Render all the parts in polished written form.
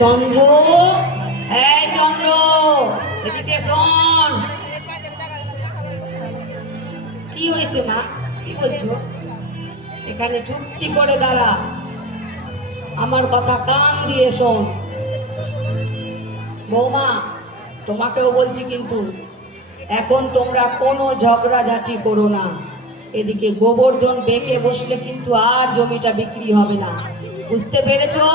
চন্দ্র, এই চন্দ্র, এদিকে শোন। কি হয়েছে মা, কি বলছো? এখানে চুপটি করে দাঁড়া, আমার কথা কান দিয়ে শোন। বৌমা, তোমাকেও বলছি কিন্তু এখন তোমরা কোনো ঝগড়াঝাটি করো না। এদিকে গোবর্ধন বেঁকে বসলে কিন্তু আর জমিটা বিক্রি হবে না, বুঝতে পেরেছো?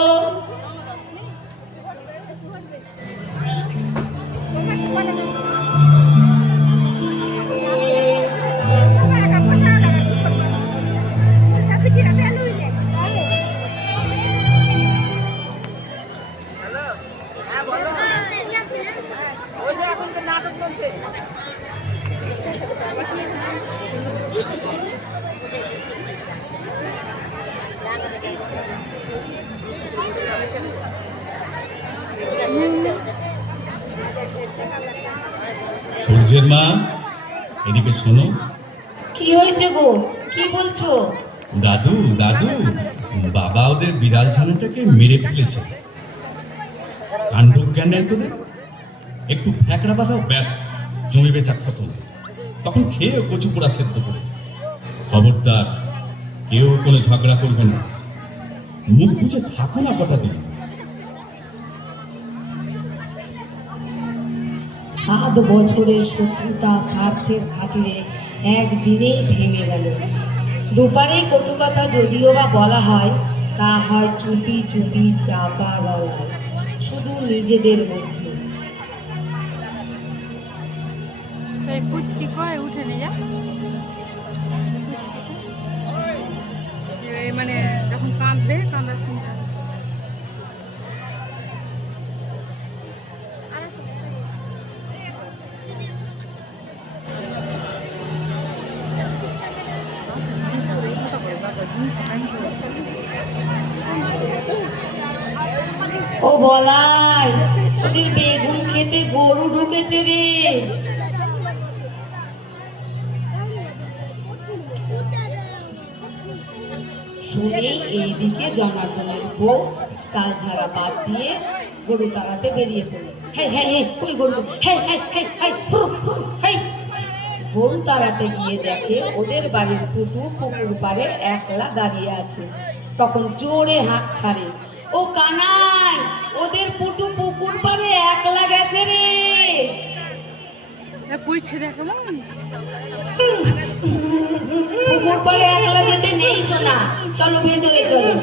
সূর্যের মা, এদিকে শোনো। কি হয়েছে গো, কি বলছো? দাদু দাদু, বাবা ওদের বিড়াল ছানাটাকে মেরে ফেলেছে। কাণ্ড জ্ঞান নেই তোদের, একটু ফ্যাকড়া বাঁধাও, ব্যাস জমি বেচা খতম। তখন খেয়ে কচু পোড়া সেদ্ধ করে। খবরদার কেউ কোনো ঝগড়া করবে না, মুখ বুঝে থাকো না কটা দিন। 7 বছরের শত্রুতা স্বার্থের খাতিরে একদিনেই থেমে গেল। দুপারে কটু কথা যদিও বা বলা হয়, তা হয় চুপি চুপি চাপা গলায়, শুধু নিজেদের মধ্যে। পুচকি কয় উঠে নিয়ে মানে যখন কাঁদবে, কাঁদার চিন্তা। ও বলাই, ওদের বেগুন খেতে গরু ঢুকেছে রে। শুনেই এইদিকে জনার্দনের বউ চাল ঝাড়া বাদ দিয়ে গরু তাড়াতে বেরিয়ে পড়ল। হ্যাঁ হ্যাঁ হ্যাঁ, কই গরু? হ্যাঁ হ্যাঁ হ্যাঁ হ্যাঁ, হ্যাঁ। গরু তাড়াতে গিয়ে দেখে ওদের বাড়ির পুটু পুকুর পাড়ে একলা দাঁড়িয়ে আছে। তখন জোরে হাঁক ছাড়ে, ও কানাই, ওদের পুটু পুকুর পাড়ে একলা গেছে রে। পুকুর পাড়ে একলা যেতে নেই সোনা, চলো ভেতরে চলো।